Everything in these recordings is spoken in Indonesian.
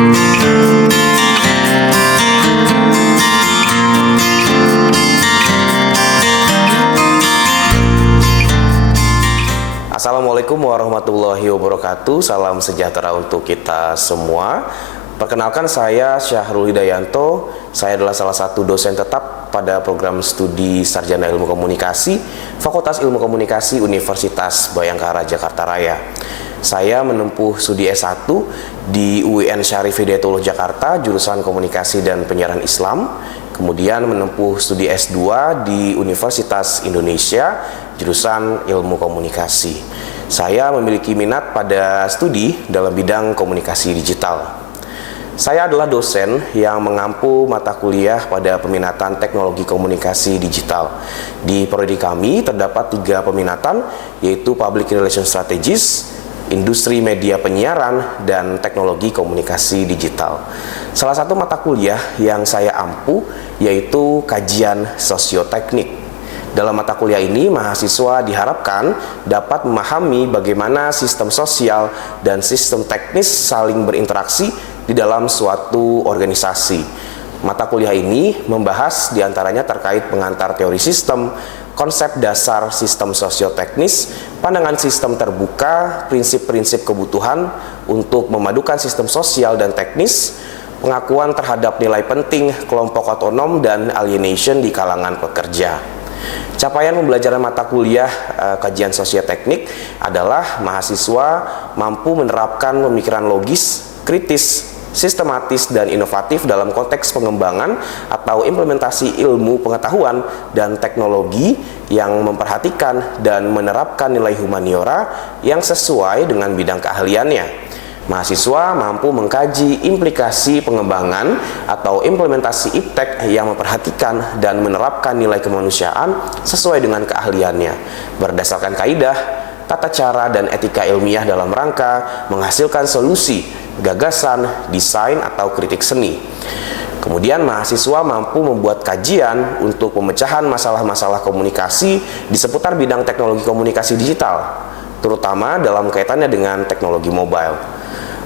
Assalamualaikum warahmatullahi wabarakatuh. Salam sejahtera untuk kita semua. Perkenalkan, saya Syahrul Hidayanto. Saya adalah salah satu dosen tetap pada program studi Sarjana Ilmu Komunikasi Fakultas Ilmu Komunikasi Universitas Bhayangkara Jakarta Raya. Saya menempuh studi S1 di UIN Syarif Hidayatullah Jakarta, jurusan Komunikasi dan Penyiaran Islam. Kemudian menempuh studi S2 di Universitas Indonesia, jurusan Ilmu Komunikasi. Saya memiliki minat pada studi dalam bidang komunikasi digital. Saya adalah dosen yang mengampu mata kuliah pada peminatan teknologi komunikasi digital. Di prodi kami terdapat 3 peminatan, yaitu Public Relations Strategist, Industri Media Penyiaran, dan Teknologi Komunikasi Digital. Salah satu mata kuliah yang saya ampu yaitu kajian sosioteknik. Dalam mata kuliah ini, mahasiswa diharapkan dapat memahami bagaimana sistem sosial dan sistem teknis saling berinteraksi di dalam suatu organisasi. Mata kuliah ini membahas diantaranya terkait pengantar teori sistem, konsep dasar sistem sosioteknis, pandangan sistem terbuka, prinsip-prinsip kebutuhan untuk memadukan sistem sosial dan teknis, pengakuan terhadap nilai penting kelompok otonom dan alienation di kalangan pekerja. Capaian pembelajaran mata kuliah kajian sosioteknik adalah mahasiswa mampu menerapkan pemikiran logis, kritis, sistematis, dan inovatif dalam konteks pengembangan atau implementasi ilmu pengetahuan dan teknologi yang memperhatikan dan menerapkan nilai humaniora yang sesuai dengan bidang keahliannya. Mahasiswa mampu mengkaji implikasi pengembangan atau implementasi iptek yang memperhatikan dan menerapkan nilai kemanusiaan sesuai dengan keahliannya, berdasarkan kaidah, tata cara, dan etika ilmiah dalam rangka menghasilkan solusi, gagasan, desain, atau kritik seni. Kemudian mahasiswa mampu membuat kajian untuk pemecahan masalah-masalah komunikasi di seputar bidang teknologi komunikasi digital, terutama dalam kaitannya dengan teknologi mobile.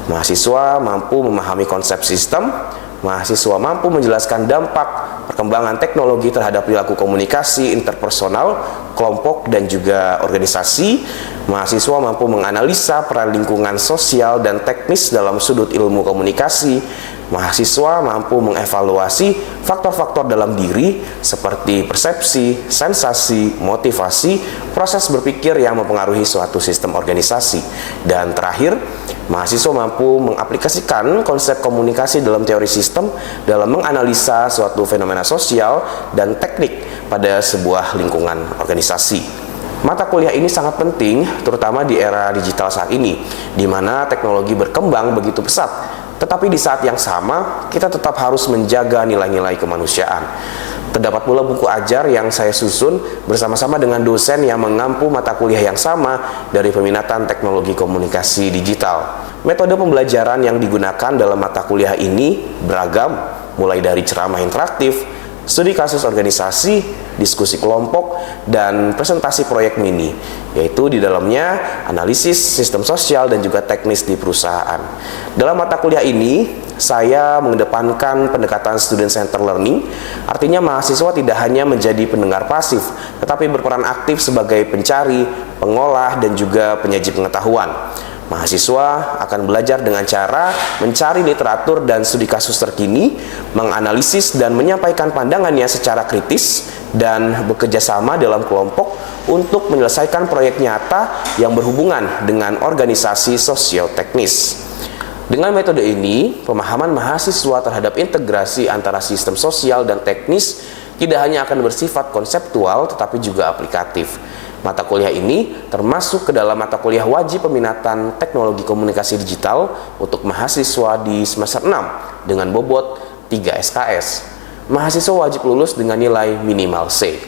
Mahasiswa mampu memahami konsep sistem, mahasiswa mampu menjelaskan dampak perkembangan teknologi terhadap perilaku komunikasi interpersonal, kelompok, dan juga organisasi. Mahasiswa mampu menganalisa peran lingkungan sosial dan teknis dalam sudut ilmu komunikasi. Mahasiswa mampu mengevaluasi faktor-faktor dalam diri seperti persepsi, sensasi, motivasi, proses berpikir yang mempengaruhi suatu sistem organisasi. Dan terakhir, mahasiswa mampu mengaplikasikan konsep komunikasi dalam teori sistem dalam menganalisa suatu fenomena sosial dan teknik pada sebuah lingkungan organisasi. Mata kuliah ini sangat penting, terutama di era digital saat ini, di mana teknologi berkembang begitu pesat. Tetapi di saat yang sama, kita tetap harus menjaga nilai-nilai kemanusiaan. Terdapat pula buku ajar yang saya susun bersama-sama dengan dosen yang mengampu mata kuliah yang sama dari peminatan teknologi komunikasi digital. Metode pembelajaran yang digunakan dalam mata kuliah ini beragam, mulai dari ceramah interaktif, studi kasus organisasi, diskusi kelompok, dan presentasi proyek mini, yaitu di dalamnya analisis sistem sosial dan juga teknis di perusahaan. Dalam mata kuliah ini, saya mengedepankan pendekatan student center learning, artinya mahasiswa tidak hanya menjadi pendengar pasif, tetapi berperan aktif sebagai pencari, pengolah, dan juga penyaji pengetahuan. Mahasiswa akan belajar dengan cara mencari literatur dan studi kasus terkini, menganalisis dan menyampaikan pandangannya secara kritis, dan bekerja sama dalam kelompok untuk menyelesaikan proyek nyata yang berhubungan dengan organisasi sosioteknis. Dengan metode ini, pemahaman mahasiswa terhadap integrasi antara sistem sosial dan teknis tidak hanya akan bersifat konseptual, tetapi juga aplikatif. Mata kuliah ini termasuk ke dalam mata kuliah wajib peminatan teknologi komunikasi digital untuk mahasiswa di semester 6 dengan bobot 3 SKS. Mahasiswa wajib lulus dengan nilai minimal C.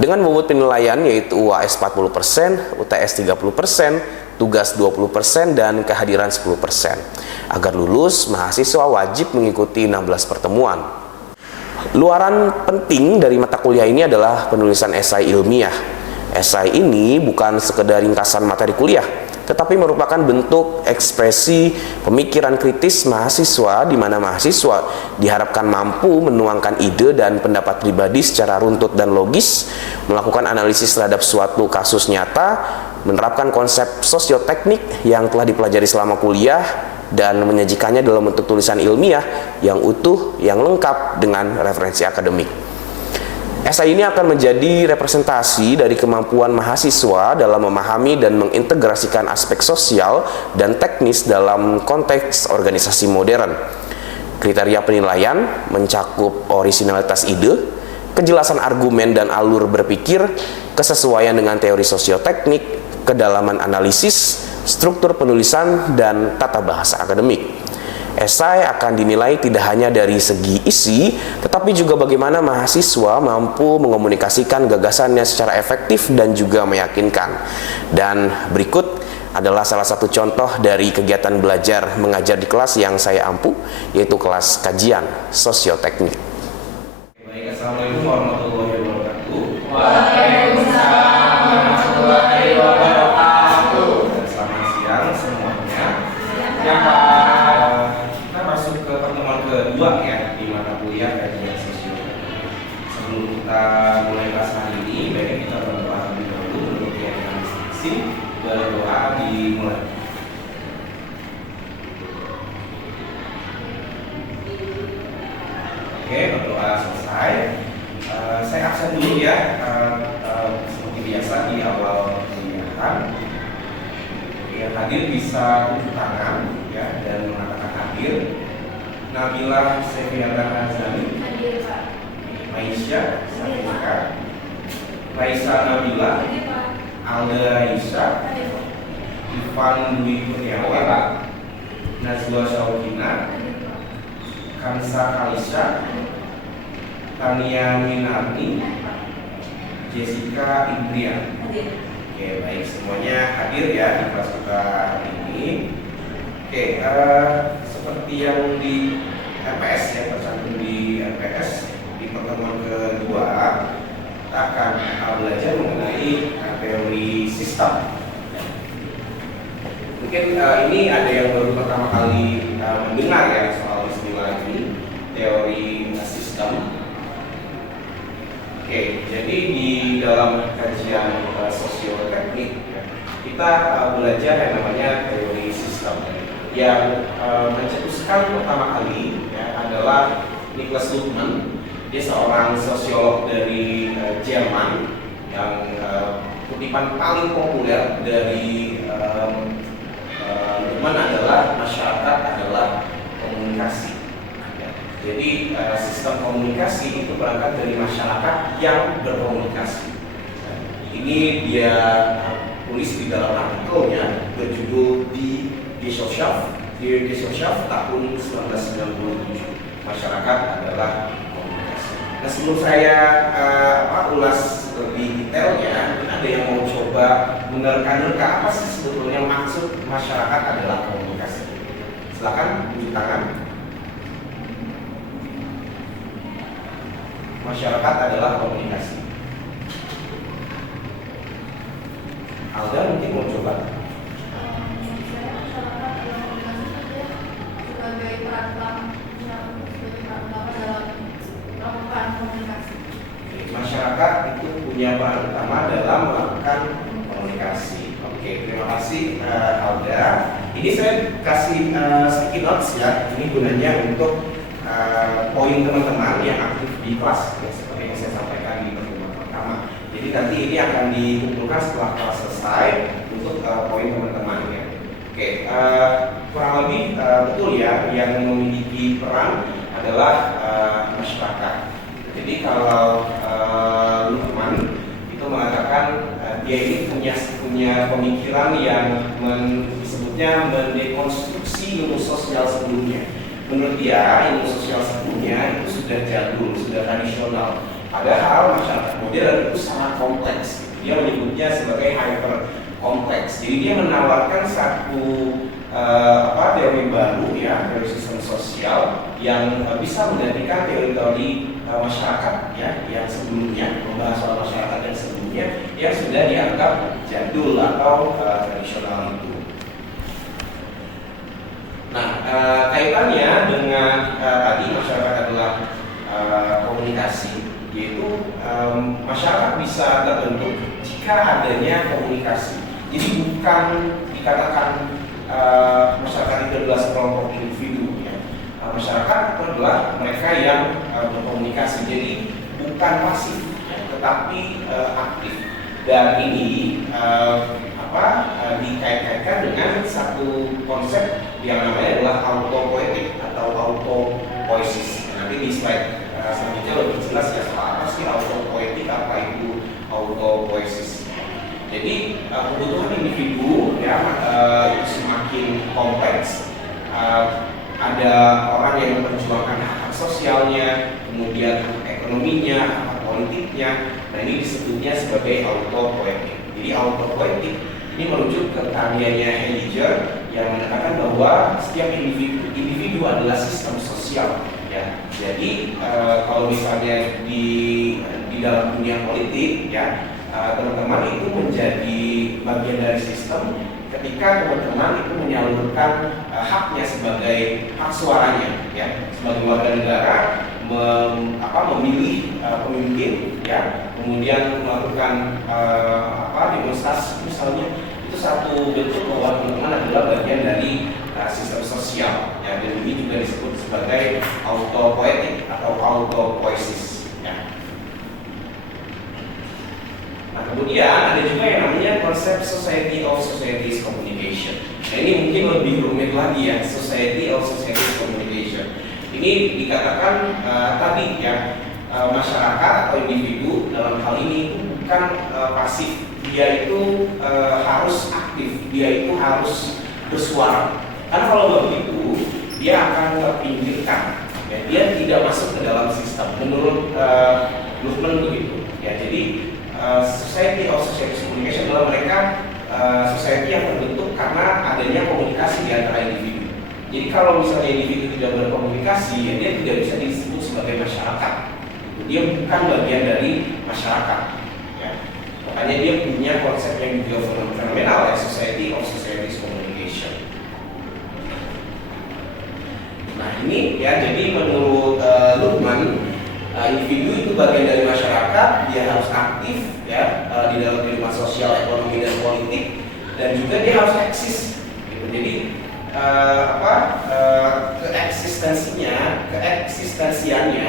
Dengan bobot penilaian yaitu UAS 40%, UTS 30%, tugas 20%, dan kehadiran 10%. Agar lulus, mahasiswa wajib mengikuti 16 pertemuan. Luaran penting dari mata kuliah ini adalah penulisan esai ilmiah. Esai ini bukan sekedar ringkasan materi kuliah, tetapi merupakan bentuk ekspresi pemikiran kritis mahasiswa, di mana mahasiswa diharapkan mampu menuangkan ide dan pendapat pribadi secara runtut dan logis, melakukan analisis terhadap suatu kasus nyata, menerapkan konsep sosioteknik yang telah dipelajari selama kuliah, dan menyajikannya dalam bentuk tulisan ilmiah yang utuh, yang lengkap dengan referensi akademik. Esai ini akan menjadi representasi dari kemampuan mahasiswa dalam memahami dan mengintegrasikan aspek sosial dan teknis dalam konteks organisasi modern. Kriteria penilaian mencakup orisinalitas ide, kejelasan argumen dan alur berpikir, kesesuaian dengan teori sosioteknik, kedalaman analisis, struktur penulisan, dan tata bahasa akademik. Esai akan dinilai tidak hanya dari segi isi, tetapi juga bagaimana mahasiswa mampu mengomunikasikan gagasannya secara efektif dan juga meyakinkan. Dan berikut adalah salah satu contoh dari kegiatan belajar mengajar di kelas yang saya ampu, yaitu kelas kajian sosioteknik. Baik, assalamualaikum warahmatullahi wabarakatuh. Waalaikumsalam warahmatullahi wabarakatuh. Selamat siang semuanya. Ya, Kita masuk ke pertemuan kedua ya di mata kuliah kajian sosioteknik. Sebelum kita mulai kelas hari ini, baiknya kita berdoa terlebih dahulu untuk yang masing-masing. Berdoa dimulai. Oke, berdoa selesai. Saya absen dulu ya, seperti biasa di awal kegiatan. Yang hadir bisa tunjuk tangan ya dan mengatakan hadir. Nabila Sefiana Azali, hadir Pak. Maisha Safika, Raisa Nabila, Hadir Pak. Alda Raisa, Hadir Pak. Ivan Dwi Kurniawan, Najwa Syaukina, Hadir Pak. Kansa Kalisha, Tania Minarni, Jessica Indrian. Hadir. Oke, baik, semuanya hadir ya di kelas kita hari ini. Oke, seperti yang di RPS ya, tercantum di RPS di pertemuan kedua, kita akan belajar mengenai teori sistem. Mungkin ini ada yang baru pertama kali mendengar ya soal istilah ini, teori sistem. Oke, jadi di dalam kajian sosioteknik ya, kita belajar yang namanya teori sistem. Yang mencetuskan pertama kali ya, adalah Niklas Luhmann. Dia seorang sosiolog dari Jerman yang kutipan paling populer dari Luhmann adalah masyarakat adalah komunikasi. Jadi sistem komunikasi itu berangkat dari masyarakat yang berkomunikasi. Ini dia tulis di dalam artikelnya berjudul Die Gesellschaft tahun 1997. Masyarakat adalah komunikasi. Nah, sebelum saya ulas lebih detailnya, ada yang mau coba menerka-nerka apa sih sebetulnya maksud masyarakat adalah komunikasi? Silakan tunjuk tangan. Masyarakat adalah komunikasi. Alda mungkin mau coba. Saya masyarakat adalah komunikasi sebagai perantara dalam melakukan komunikasi. Masyarakat itu punya peran utama dalam melakukan komunikasi. Oke, terima kasih Alda. Ini saya kasih sedikit notes ya. Ini gunanya untuk poin teman-teman yang aktif di kelas ya, seperti yang saya sampaikan di pertemuan pertama. Jadi nanti ini akan dikumpulkan setelah kelas selesai untuk poin teman-teman ya. Oke, kurang lebih betul ya, yang memiliki peran adalah masyarakat. Jadi kalau Luhmann itu mengatakan dia ini punya pemikiran yang disebutnya mendekonstruksi ilmu sosial sebelumnya. Menurut dia, ilmu sosial sebelumnya itu sudah jadul, sudah tradisional. Padahal masyarakat modern itu sangat kompleks. Dia menyebutnya sebagai hyper kompleks. Jadi dia menawarkan satu teori baru ya, teori sistem sosial yang bisa menggantikan teori-teori masyarakat ya, yang sebelumnya membahas soal masyarakat yang sebelumnya yang sudah dianggap jadul atau tradisional itu. Nah, kaitannya dengan tadi masyarakat adalah komunikasi, yaitu masyarakat bisa terbentuk jika adanya komunikasi. Jadi bukan dikatakan masyarakat itu adalah sekelompok individu, ya. Masyarakat itu adalah mereka yang berkomunikasi, jadi bukan pasif, ya, tetapi aktif. Dan ini dikait-kaitkan dengan satu konsep yang namanya adalah autopoietik atau autopoiesis. Nanti di slide selanjutnya lebih jelas ya soal apa sih autopoietik, apa itu autopoiesis. Jadi kebutuhan individu ya itu semakin kompleks. Ada orang yang memperjuangkan hak sosialnya, kemudian hak ekonominya, hak politiknya. Nah, ini disebutnya sebagai autopoietik. Jadi autopoietik ini merujuk ke karyanya Heidegger yang menyatakan bahwa setiap individu adalah sistem sosial. Ya, jadi kalau misalnya di dalam dunia politik, ya teman-teman itu menjadi bagian dari sistem ketika teman-teman itu menyalurkan haknya sebagai hak suaranya, ya sebagai warga negara memilih pemimpin, ya kemudian melakukan demonstrasi misalnya, itu satu bentuk bahwa teman-teman adalah bagian dari sistem sosial, ya, dan ini juga disebut sebagai autopoietik atau autopoiesis, ya. Nah, kemudian ada juga yang namanya konsep Society of Societies Communication. Nah, ini mungkin lebih rumit lagi ya, Society of Societies Communication. Ini dikatakan tadi ya, masyarakat atau individu dalam hal ini itu bukan pasif, dia itu harus aktif, dia itu harus bersuara. Karena kalau begitu dia akan terpinggirkan, ya, dia tidak masuk ke dalam sistem. Menurut Luhmann begitu. Ya, jadi Society of Societies Communication adalah mereka society yang terbentuk karena adanya komunikasi di antara individu. Jadi kalau misalnya individu tidak berkomunikasi, ya dia tidak bisa disebut sebagai masyarakat. Dia bukan bagian dari masyarakat. Ya. Makanya dia punya konsep yang juga fenomenal ya, Society of Societies Communication. Nah ini ya, jadi menurut Luhmann, individu itu bagian dari masyarakat, dia harus aktif ya di dalam kehidupan sosial, ekonomi dan politik, dan juga dia harus eksis. Gitu. Jadi keeksistensiannya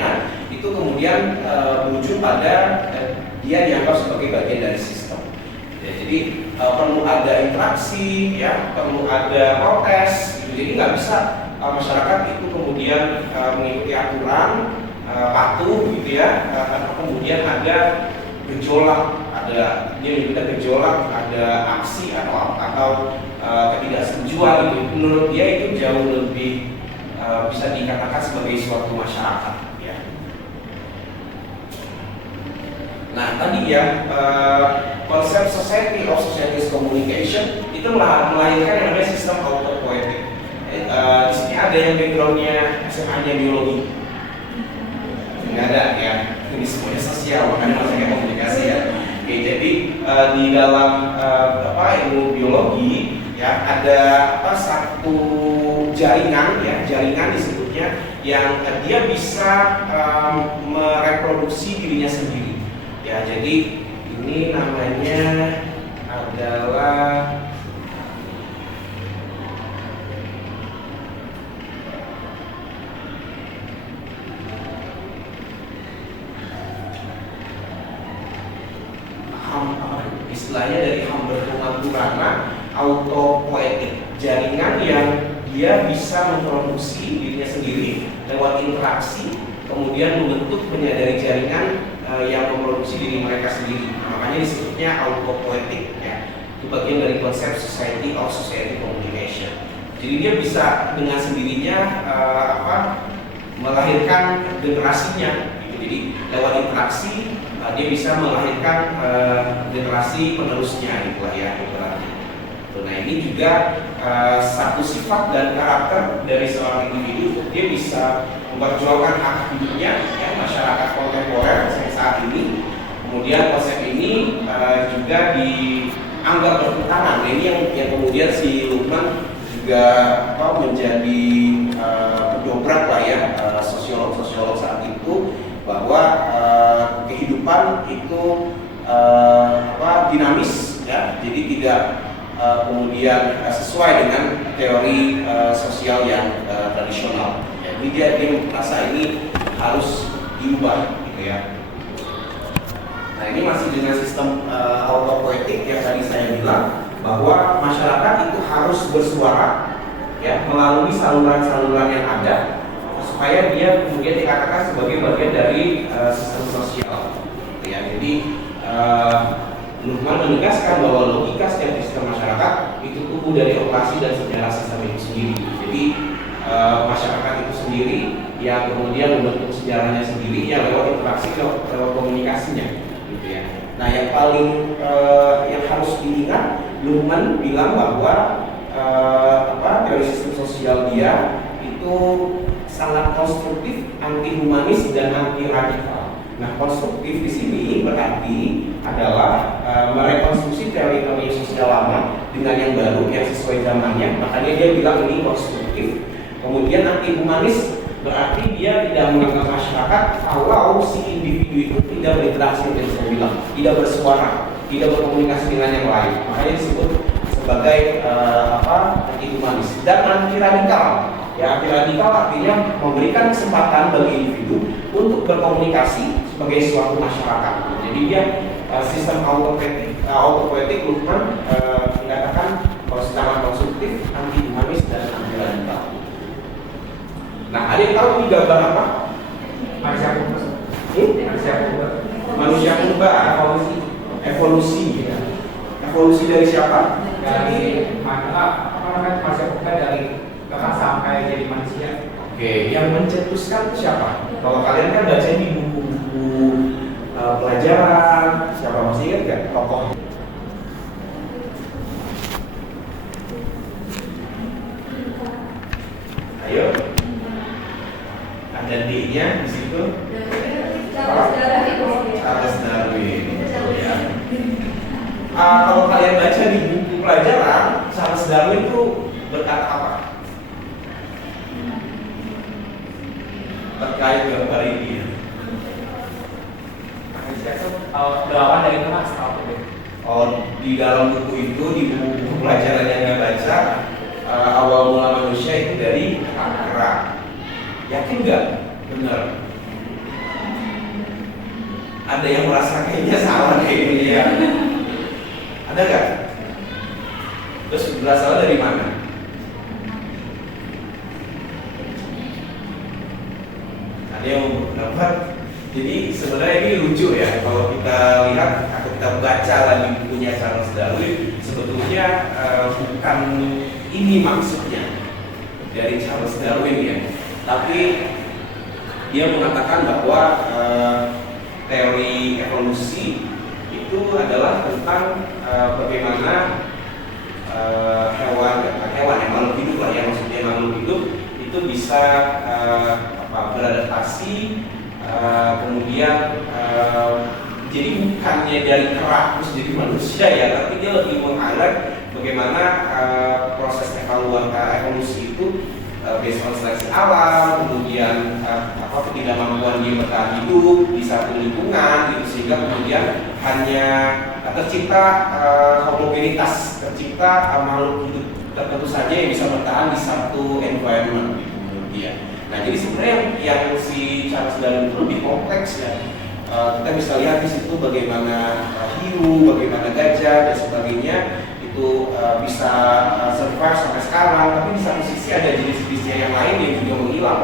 itu kemudian berujung pada dia dianggap sebagai bagian dari sistem. Ya, jadi perlu ada interaksi, ya, perlu ada protes. Gitu. Jadi nggak bisa masyarakat itu kemudian mengikuti aturan, patuh gitu ya, kemudian ada gejolak, ada gejolak, ada aksi atau ketidaksetujuan gitu. Menurut dia itu jauh lebih bisa dikatakan sebagai suatu masyarakat, ya. Nah tadi ya konsep Society of Societies Communication itu melahirkan yang namanya sistem autopoietik. Di sini ada yang backgroundnya SMA-nya biologi. Nggak ada ya, ini semuanya sosial, makanya maksudnya komunikasi ya. Oke, jadi di dalam ilmu biologi ya ada satu jaringan ya, jaringan disebutnya yang dia bisa mereproduksi dirinya sendiri. Ya, jadi ini namanya adalah istilahnya dari Hamburg-Purana, autopoietik, jaringan yang dia bisa memproduksi dirinya sendiri lewat interaksi, kemudian membentuk penyadari jaringan yang memproduksi diri mereka sendiri. Nah, makanya disebutnya autopoietik ya. Itu bagian dari konsep Society of Society Communication. Jadi dia bisa dengan sendirinya melahirkan generasinya gitu. Jadi lewat interaksi dia bisa melahirkan generasi penerusnya gitu lah ya. Nah ini juga satu sifat dan karakter dari seorang individu, dia bisa memperjuangkan hak hidupnya ya, masyarakat kontemporer saat ini. Kemudian konsep ini juga dianggap bertentangan. Nah, ini yang kemudian si Luhmann juga menjadi pendobrak lah ya sosiolog-sosiolog saat itu, bahwa kehidupan itu dinamis ya, jadi tidak kemudian sesuai dengan teori sosial yang tradisional. Ya, jadi dia merasa ini harus diubah gitu ya. Nah, ini masih dengan sistem autopoietik yang tadi saya bilang, bahwa masyarakat itu harus bersuara ya melalui saluran-saluran yang ada supaya dia kemudian dikatakan sebagai bagian dari sistem sosial gitu ya. Jadi Luhmann menegaskan bahwa logika setiap sistem masyarakat itu tumbuh dari operasi dan sejarah sistem itu sendiri. Jadi masyarakat itu sendiri yang kemudian membentuk sejarahnya sendiri ya lewat interaksi, lewat komunikasinya gitu ya. Nah, yang paling yang harus diingat, Luhmann bilang bahwa teori sistem sosial dia itu sangat konstruktif, anti humanis dan anti radikal. Nah, konstruktif di sini berarti adalah merekonstruksi teori-teori sosial lama dengan yang baru yang sesuai zamannya. Makanya dia bilang ini konstruktif. Kemudian anti humanis berarti dia tidak menganggap masyarakat kalau si individu itu tidak berinteraksi, yang saya bilang, tidak bersuara, tidak berkomunikasi dengan yang lain. Makanya disebut sebagai anti humanis. Dan anti radikal. Ya, anti radikal artinya memberikan kesempatan bagi individu untuk berkomunikasi sebagai suatu masyarakat. Jadi dia sistem autopoietik Luhmann mengatakan kalau secara konstruktif, anti humanis dan anti radikal. Nah, ada yang tahu ini gambar apa? Manusia purba. Manusia purba, evolusi ya. Evolusi dari siapa? Dari manusia purba dari bahkan sampai jadi manusia. Oke, yang mencetuskan itu siapa? Kalau kalian kan baca di buku-buku pelajaran, siapa masih ingat nggak tokoh? Ayo, ada D-nya di situ. Charles Darwin. Ya. Kalau kalian baca di buku pelajaran, Charles Darwin itu berkata apa? Terkait gambar ini. Manusia itu berawal dari mana? Di dalam buku itu, di buku pelajaran yang dibaca, awal mula manusia itu dari kera. Yakin nggak? Benar. Ada yang merasa kayaknya salah kayak gini ya? Ada nggak? Terus berasal dari mana? Ada yang berpendapat. Jadi sebenarnya ini lucu ya, kalau kita lihat atau kita baca lagi bukunya Charles Darwin, sebetulnya bukan ini maksudnya dari Charles Darwin ya, tapi dia mengatakan bahwa teori evolusi itu adalah tentang bagaimana makhluk hidup lah ya, maksudnya makhluk hidup itu bisa beradaptasi, kemudian jadi bukannya dari kera terus jadi manusia ya, tapi dia lebih meng-highlight bagaimana proses evolusi itu based on seleksi alam, kemudian ketidakmampuan dia bertahan hidup di satu lingkungan gitu, sehingga kemudian hanya tercipta homogenitas, tercipta makhluk hidup tertentu saja yang bisa bertahan di satu environment gitu menurut dia. Nah, jadi sebenarnya yang si Charles Darwin itu lebih kompleks ya. Kita bisa lihat di situ bagaimana hiu, bagaimana gajah dan sebagainya itu bisa survive sampai sekarang, tapi di satu sisi ada jenis-jenisnya yang lain yang juga menghilang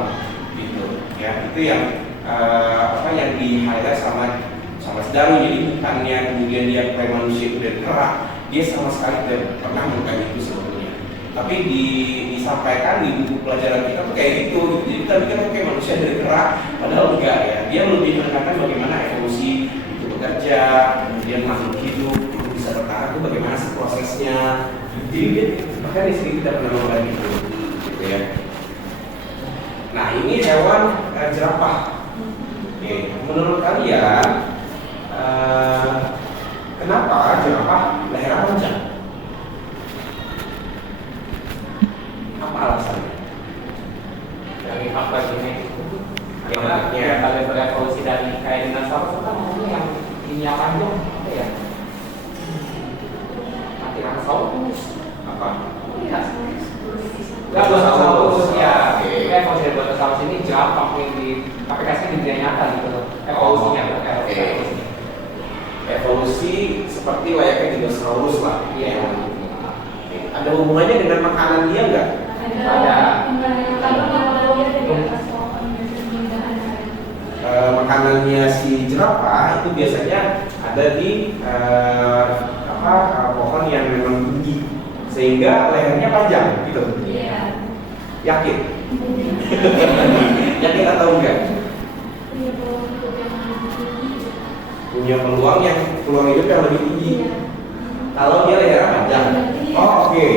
gitu ya. Itu yang yang di highlight sama Darwin. Jadi bukannya kemudian dia klaim manusia itu dari kera, dia sama sekali tidak pernah melakukan itu sebetulnya, tapi disampaikan di buku pelajaran kita tuh kayak gitu. Jadi kita pikir kayak manusia dari kera, padahal enggak ya. Dia lebih menekankan bagaimana evolusi itu bekerja, kemudian makhluk hidup itu bisa bertahan itu bagaimana sih prosesnya. Jadi dia bahkan di sini kita pernah ngomong gitu ya. Nah, ini hewan jerapah. Oke, menurut kalian kenapa jerapah lehernya panjang? dari faktor genetik itu. Yang Karena bentuknya. ya kalau berevolusi dari kayak dinosaurus itu kan ngomongnya yang ininya panjang apa ya? Tyrannosaurus Apa? iya. Enggak, Brontosaurus ya. Oke. Evolusi dari Brontosaurus ini jerapah yang di aplikasinya di dunia nyata gitu loh. Evolusinya Oh, berarti oke. evolusinya. Evolusi seperti layaknya dinosaurus lah. Iya. Ada hubungannya dengan makanan dia nggak? Ada. Makanannya si jerapah itu biasanya ada di pohon yang memang tinggi sehingga lehernya panjang gitu. Iya. Yakin? Yakin atau enggak? Punya peluang hidup yang lebih tinggi. Kalau dia lehernya panjang. Oh, oke.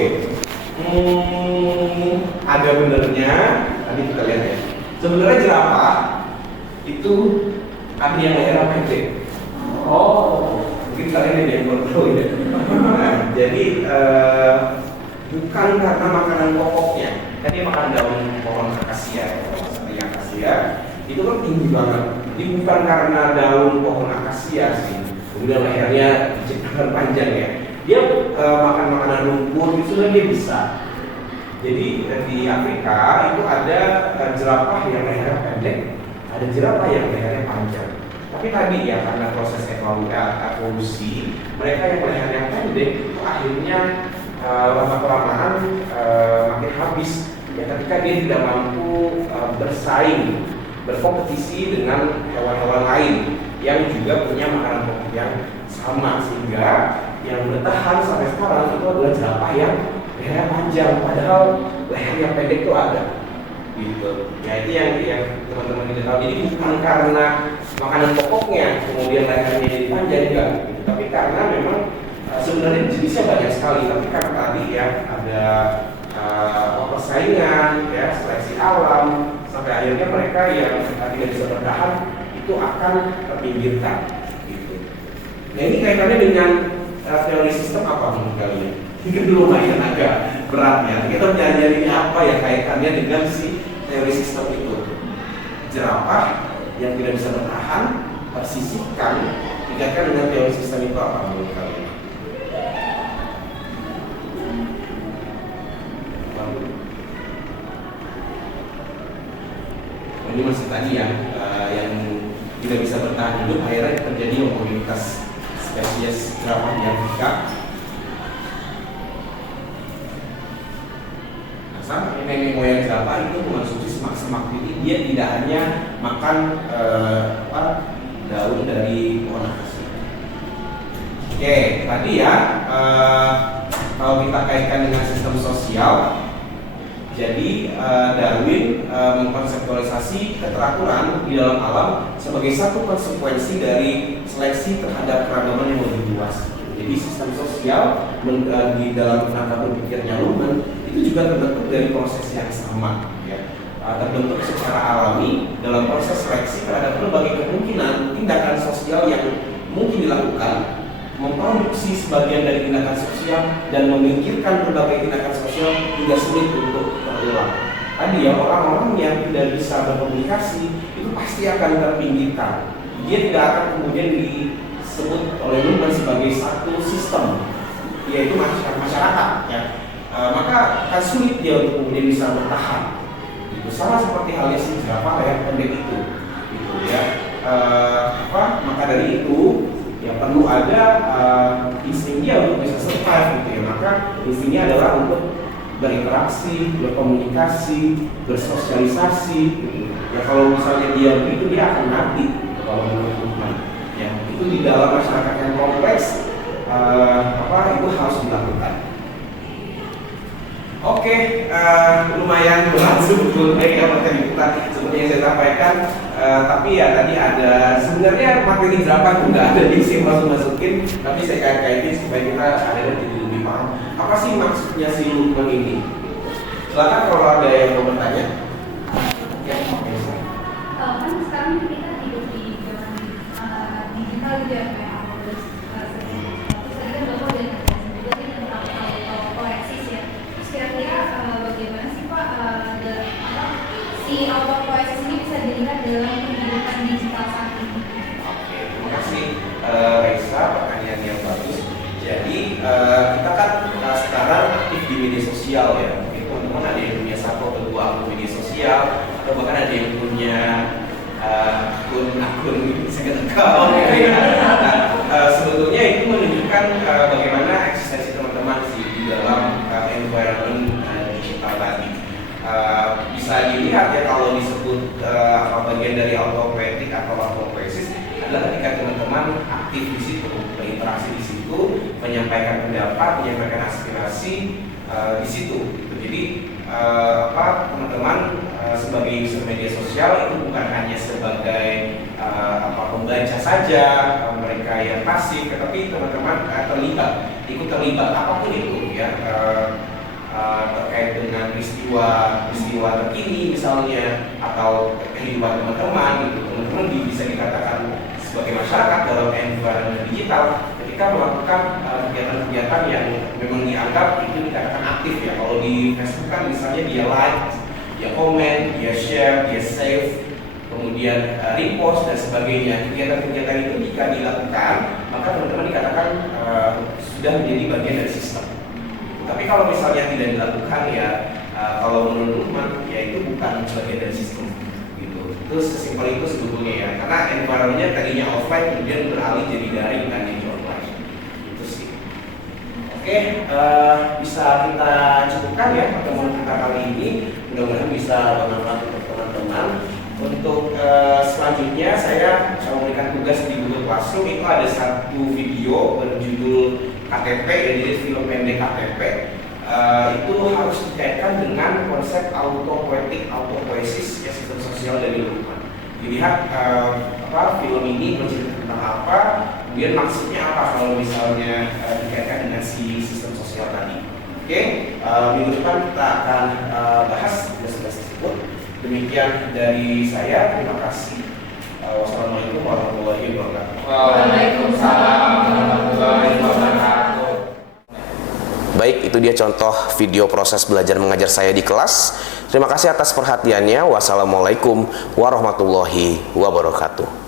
Ada benernya. Tadi kita lihat ya. Sebenarnya jerapah itu ada yang lehernya pendek. Oh, Mungkin kalian ada yang baru tahu ya. Nah, jadi bukan karena makanan pokoknya. Kan dia makan daun pohon akasia, seperti akasia. Itu kan tinggi banget. Jadi bukan karena daun pohon akasia sih. Kemudian lehernya diciptakan panjang ya. Dia makan makanan rumput itu sebenarnya dia bisa. Jadi di Afrika itu ada jerapah yang lehernya pendek, ada jerapah yang lehernya panjang. Tapi tadi ya karena proses evolusi, mereka yang lehernya pendek itu akhirnya lama-kelamaan makin habis. Ya ketika dia tidak mampu bersaing, berkompetisi dengan hewan-hewan lain yang juga punya makanan pokok yang sama, sehingga yang bertahan sampai sekarang itu adalah jerapah yang lehernya panjang, padahal leher yang pendek itu ada. Gitu. Ya itu yang teman-teman tidak tahu. Jadi bukan karena makanan pokoknya kemudian lehernya jadi panjang enggak, gitu. Tapi karena memang sebenarnya jenisnya banyak sekali. Tapi karena tadi ya ada persaingan, ya seleksi alam, sampai akhirnya mereka yang tidak bisa bertahan itu akan terpinggirkan. Gitu. Nah ini kaitannya dengan teori sistem apa menurut kalian? Ini lumayan agak berat ya. Kita pelajari apa ya kaitannya dengan si teori sistem itu. Jerapah yang tidak bisa bertahan tersisihkan, dikaitkan dengan teori sistem itu apa menurut kalian? Ini masih tadi yang tidak bisa bertahan hidup, akhirnya terjadi homogeneitas spesies jerapah di Afrika. Sama nenek moyang jerapah itu mengonsumsi semak-semak, jadi dia tidak hanya makan daun dari pohon akasia. Oke, tadi ya kalau kita kaitkan dengan sistem sosial, jadi Darwin mengkonseptualisasi keteraturan di dalam alam sebagai satu konsekuensi dari seleksi terhadap keragaman yang lebih luas. Jadi sistem sosial di dalam kerangka berpikirnya Luhmann itu juga terbentuk dari proses yang sama, ya. Terbentuk secara alami dalam proses seleksi terhadap berbagai kemungkinan tindakan sosial yang mungkin dilakukan, memproduksi sebagian dari tindakan sosial dan memikirkan berbagai tindakan sosial hingga sulit untuk terulang. Tadi ya orang-orang yang tidak bisa berkomunikasi itu pasti akan terpinggirkan. Dia tidak akan kemudian disebut oleh Luhmann sebagai satu sistem, yaitu masyarakat. Ya. Maka akan sulit dia untuk kemudian bisa bertahan. Itu sama seperti halnya si jerapah yang pendek itu. Gitu ya. Maka dari itu ya perlu ada insting dia untuk bisa survive gitu ya. Maka instingnya adalah untuk berinteraksi, berkomunikasi, bersosialisasi gitu. Ya kalau misalnya dia begitu dia akan mati gitu, kalau menurut Luhmann. Ya itu di dalam masyarakat yang kompleks itu harus dilakukan. Oke, lumayan berat sebetulnya ya materi kita seperti yang saya sampaikan. Tapi ya tadi ada sebenarnya materi jerapah itu nggak ada di sini masukin, tapi saya kait-kaitin supaya kita ada jadi lebih paham. Apa sih maksudnya si Luhmann ini? Silakan kalau ada yang mau bertanya. Ya, oke. Kan sekarang kita hidup di zaman digital gitu ya, kayak terus tadi kan Bapak udah juga sih tentang koleksi ya. Terus kira-kira bagaimana sih Pak si si autopoiesis ini bisa dilihat dalam kehidupan digital saat ini. Oke, terima kasih Raisa, pertanyaan yang bagus. Jadi kita kan sekarang aktif di media sosial ya. Mungkin teman-teman ada yang punya satu atau dua akun media sosial, atau bahkan ada yang punya akun second account gitu ya. Nah, sebetulnya itu menunjukkan bagaimana eksistensi teman-teman di dalam environment digital tadi. Bisa dilihat ya kalau disebut bagian dari autopoietic atau autopoiesis adalah ketika teman-teman aktif di situ, berinteraksi di situ, menyampaikan pendapat, menyampaikan aspirasi di situ. Gitu. Jadi teman-teman sebagai user media sosial itu bukan hanya sebagai pembaca saja, mereka yang pasif, tetapi teman-teman ikut terlibat apapun itu ya. Terkait dengan peristiwa terkini misalnya atau kehidupan teman-teman gitu, teman-teman bisa dikatakan sebagai masyarakat dalam environment digital ketika melakukan kegiatan-kegiatan yang memang dianggap itu dikatakan aktif ya. Kalau di Facebook kan misalnya dia like, dia komen, dia share, dia save, kemudian repost dan sebagainya. Kegiatan-kegiatan itu jika dilakukan maka teman-teman dikatakan sudah menjadi bagian dari sistem. Tapi kalau misalnya tidak dilakukan ya, kalau menurut Lukman ya itu bukan bagian dari sistem gitu. Itu sesimpel itu sebetulnya ya, karena environment-nya tadinya offline kemudian beralih jadi daring dan jadi online. Itu sih. Oke, bisa kita cukupkan ya pertemuan kita kali ini. Mudah-mudahan bisa bermanfaat untuk teman-teman. Untuk selanjutnya saya memberikan tugas di Google Classroom. Itu ada satu video berjudul KTP, jadi film pendek KTP. Itu harus dikaitkan dengan konsep autopoiesis ya, sistem sosial dari Lukman. Dilihat film ini bercerita tentang apa, kemudian maksudnya apa kalau misalnya dikaitkan dengan si sistem sosial tadi. Oke, minggu depan kita akan bahas tugas-tugas tersebut. Demikian dari saya, terima kasih. Wassalamualaikum warahmatullahi wabarakatuh. Waalaikumsalam warahmatullahi wabarakatuh. Baik, itu dia contoh video proses belajar mengajar saya di kelas. Terima kasih atas perhatiannya. Wassalamualaikum warahmatullahi wabarakatuh.